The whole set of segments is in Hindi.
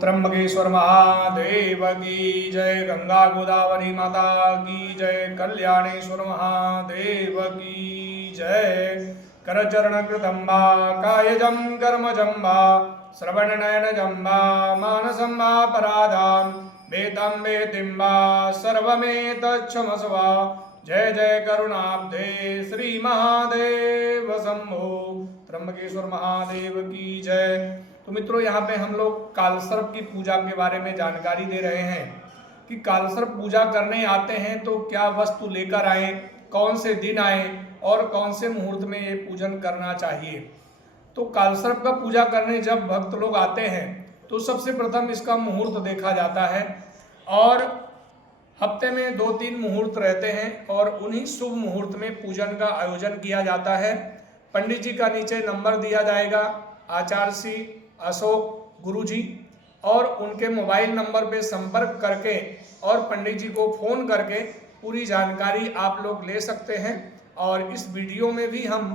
त्र्यंबकेश्वर महादेव की जय। गंगा गोदावरी माता की जय। कल्याणेश्वर महादेव की जय। करचरण कृतंबा कायजं कर्मजं वा श्रवणनयनजं वा मानसं वा पराधाम वेदं वेदिं वा सर्वमेतच्छमस्व। जय जय करुणाब्धे श्री महादेव शंभो। त्र्यंबकेश्वर महादेव की जय। तो मित्रों, यहाँ पे हम लोग कालसर्प की पूजा के बारे में जानकारी दे रहे हैं कि कालसर्प पूजा करने आते हैं तो क्या वस्तु लेकर आए, कौन से दिन आए और कौन से मुहूर्त में ये पूजन करना चाहिए। तो कालसर्प का पूजा करने जब भक्त लोग आते हैं तो सबसे प्रथम इसका मुहूर्त देखा जाता है और हफ्ते में 2-3 मुहूर्त रहते हैं और उन्हीं शुभ मुहूर्त में पूजन का आयोजन किया जाता है। पंडित जी का नीचे नंबर दिया जाएगा, आचार्य श्री अशोक गुरुजी, और उनके मोबाइल नंबर पे संपर्क करके और पंडित जी को फ़ोन करके पूरी जानकारी आप लोग ले सकते हैं। और इस वीडियो में भी हम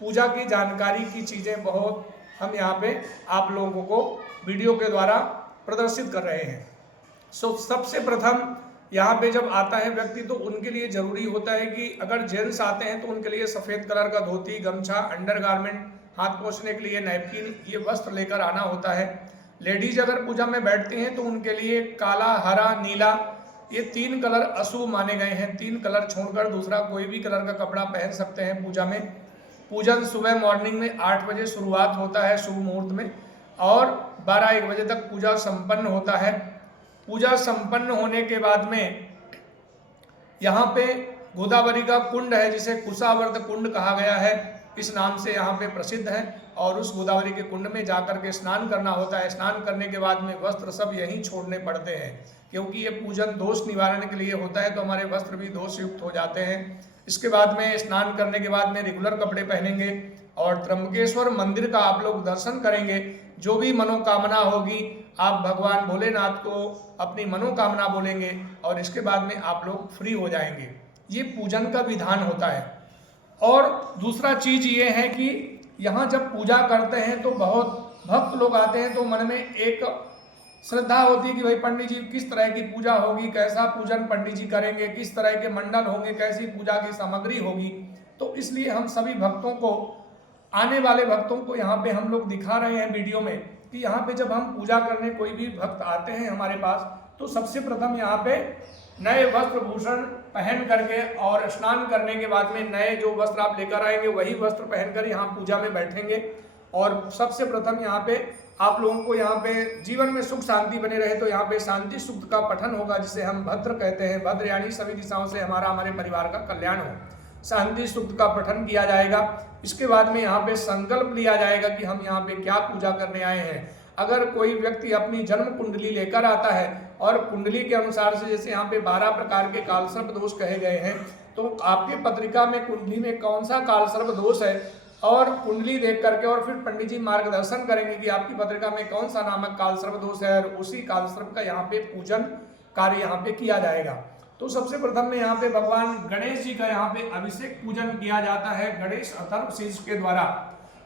पूजा की जानकारी की चीज़ें बहुत हम यहाँ पे आप लोगों को वीडियो के द्वारा प्रदर्शित कर रहे हैं। सबसे प्रथम यहाँ पे जब आता है व्यक्ति तो उनके लिए ज़रूरी होता है कि अगर जेंट्स आते हैं तो उनके लिए सफ़ेद कलर का धोती, गमछा, अंडरगारमेंट, हाथ पोंछने के लिए नैपकिन, ये वस्त्र लेकर आना होता है। लेडीज अगर पूजा में बैठती हैं तो उनके लिए काला, हरा, नीला, ये 3 कलर अशुभ माने गए हैं। 3 कलर छोड़कर दूसरा कोई भी कलर का कपड़ा पहन सकते हैं पूजा में। पूजन सुबह मॉर्निंग में 8 बजे शुरुआत होता है शुभ मुहूर्त में और 12-1 बजे तक पूजा संपन्न होता है। पूजा संपन्न होने के बाद में यहाँ पे गोदावरी का कुंड है जिसे कुशावर्त कुंड कहा गया है, इस नाम से यहाँ पे प्रसिद्ध है। और उस गोदावरी के कुंड में जाकर के स्नान करना होता है। स्नान करने के बाद में वस्त्र सब यहीं छोड़ने पड़ते हैं क्योंकि ये पूजन दोष निवारण के लिए होता है, तो हमारे वस्त्र भी दोष युक्त हो जाते हैं। इसके बाद में स्नान करने के बाद में रेगुलर कपड़े पहनेंगे और त्र्यंबकेश्वर मंदिर का आप लोग दर्शन करेंगे। जो भी मनोकामना होगी आप भगवान भोलेनाथ को अपनी मनोकामना बोलेंगे और इसके बाद में आप लोग फ्री हो जाएंगे। ये पूजन का विधान होता है। और दूसरा चीज ये है कि यहाँ जब पूजा करते हैं तो बहुत भक्त लोग आते हैं तो मन में एक श्रद्धा होती है कि भाई पंडित जी किस तरह की पूजा होगी, कैसा पूजन पंडित जी करेंगे, किस तरह के मंडल होंगे, कैसी पूजा की सामग्री होगी। तो इसलिए हम सभी भक्तों को, आने वाले भक्तों को यहाँ पे हम लोग दिखा रहे हैं वीडियो में कि यहाँ पे जब हम पूजा करने कोई भी भक्त आते हैं हमारे पास तो सबसे प्रथम यहाँ पे नए वस्त्र भूषण पहन करके और स्नान करने के बाद में नए जो वस्त्र आप लेकर आएंगे वही वस्त्र पहनकर यहाँ पूजा में बैठेंगे। और सबसे प्रथम यहाँ पे आप लोगों को यहाँ पे जीवन में सुख शांति बने रहे तो यहाँ पे शांति सूक्त का पठन होगा जिसे हम भद्र कहते हैं। भद्र यानी सभी दिशाओं से हमारे परिवार का कल्याण हो, शांति सूक्त का पठन किया जाएगा। इसके बाद में यहाँ पे संकल्प लिया जाएगा कि हम यहाँ पे क्या पूजा करने आए हैं। अगर कोई व्यक्ति अपनी जन्म कुंडली लेकर आता है और कुंडली के अनुसार से जैसे यहाँ पे 12 प्रकार के कालसर्प दोष कहे गए हैं तो आपकी पत्रिका में कुंडली में कौन सा कालसर्प दोष है और कुंडली देख करके और फिर पंडित जी मार्गदर्शन करेंगे कि आपकी पत्रिका में कौन सा नामक कालसर्प दोष है और उसी कालसर्प का यहाँ पे पूजन कार्य यहाँ पे किया जाएगा। तो सबसे प्रथम में यहाँ पे भगवान गणेश जी का यहाँ पे अभिषेक पूजन किया जाता है गणेश अथर्वशीर्ष के द्वारा,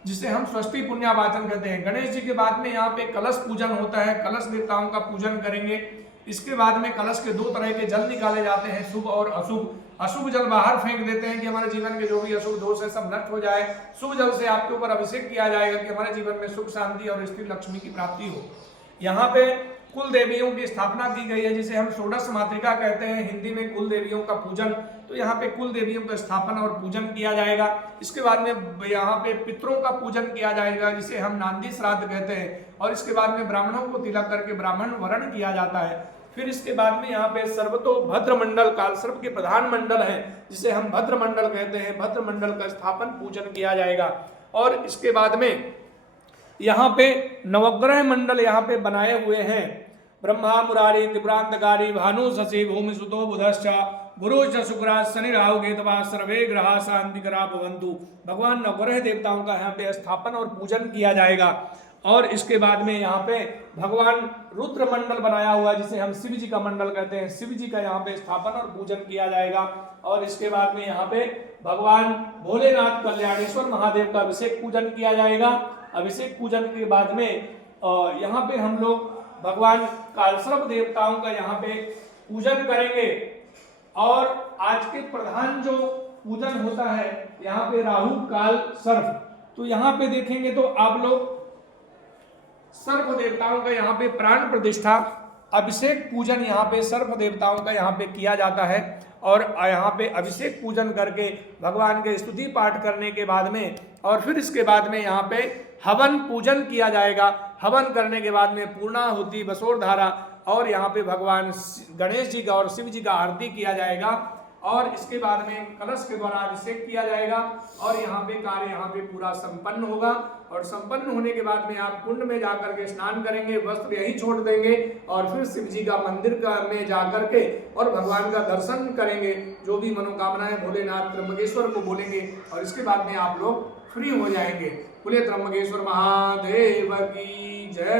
जिसे हम स्वस्ति पुण्यावाचन कहते हैं। गणेश जी के बाद में यहाँ पे कलश पूजन होता है, कलश देवताओं का पूजन करेंगे। इसके बाद में कलश के 2 तरह के जल निकाले जाते हैं, शुभ और अशुभ। अशुभ जल बाहर फेंक देते हैं कि हमारे जीवन के जो भी अशुभ दोष है सब नष्ट हो जाए। शुभ जल से आपके ऊपर अभिषेक किया जाएगा कि हमारे जीवन में सुख शांति और स्त्री लक्ष्मी की प्राप्ति हो। यहाँ पे कुल देवियों की स्थापना की गई है जिसे हम षोडश मातृका कहते हैं, हिंदी में कुल देवियों का पूजन। तो यहाँ पे कुल देवियों का स्थापन और पूजन किया जाएगा। इसके बाद में यहाँ पे पितरों का पूजन किया जाएगा जिसे हम नांदी श्राद्ध कहते हैं। और इसके बाद में ब्राह्मणों को तिलक करके ब्राह्मण वरण किया जाता है। फिर इसके बाद में यहाँ पे सर्वतो भद्र मंडल, कालसर्प के प्रधान मंडल है जिसे हम भद्र मंडल कहते हैं, भद्र मंडल का स्थापन पूजन किया जाएगा। और इसके बाद में यहाँ पे नवग्रह मंडल यहाँ पे बनाए हुए हैं। ब्रह्मा मुरारी त्रिपुरांतकारी भानु शशि भूमि सुतो बुधश्च गुरुश्च शुक्र शनि राहु केतवा सर्वे ग्रहा शांतिकरा भवन्तु। भगवान नवग्रह देवताओं का यहाँ पे स्थापन और पूजन किया जाएगा। और इसके बाद में यहाँ पे भगवान रुद्र मंडल बनाया हुआ जिसे हम शिव जी का मंडल कहते हैं, शिव जी का यहाँ पे स्थापन और पूजन किया जाएगा। और इसके बाद में यहाँ पे भगवान भोलेनाथ कल्याणेश्वर महादेव का अभिषेक पूजन किया जाएगा। अभिषेक पूजन के बाद में यहाँ पे हम लोग भगवान कालसर्प देवताओं का यहाँ पे पूजन करेंगे। और आज के प्रधान जो पूजन होता है यहाँ पे राहु काल सर्प। तो यहाँ पे देखेंगे तो आप लोग सर्प देवताओं का यहाँ पे प्राण प्रतिष्ठा, अभिषेक पूजन यहाँ पे सर्प देवताओं का यहाँ पे किया जाता है। और यहाँ पे अभिषेक पूजन करके भगवान के स्तुति पाठ करने के बाद में और फिर इसके बाद में यहाँ पे हवन पूजन किया जाएगा। हवन करने के बाद में पूर्णाहुति, बसोर धारा और यहाँ पे भगवान गणेश जी का और शिव जी का आरती किया जाएगा। और इसके बाद में कलश के द्वारा अभिषेक किया जाएगा और यहाँ पे कार्य यहाँ पे पूरा संपन्न होगा। और संपन्न होने के बाद में आप कुंड में जाकर के स्नान करेंगे, वस्त्र यहीं छोड़ देंगे और फिर शिव जी का मंदिर में जाकर के और भगवान का दर्शन करेंगे। जो भी मनोकामनाएं भोलेनाथ त्र्यंबकेश्वर को बोलेंगे और इसके बाद में आप लोग फ्री हो जाएंगे। बोले त्र्यंबकेश्वर महादेव की जय।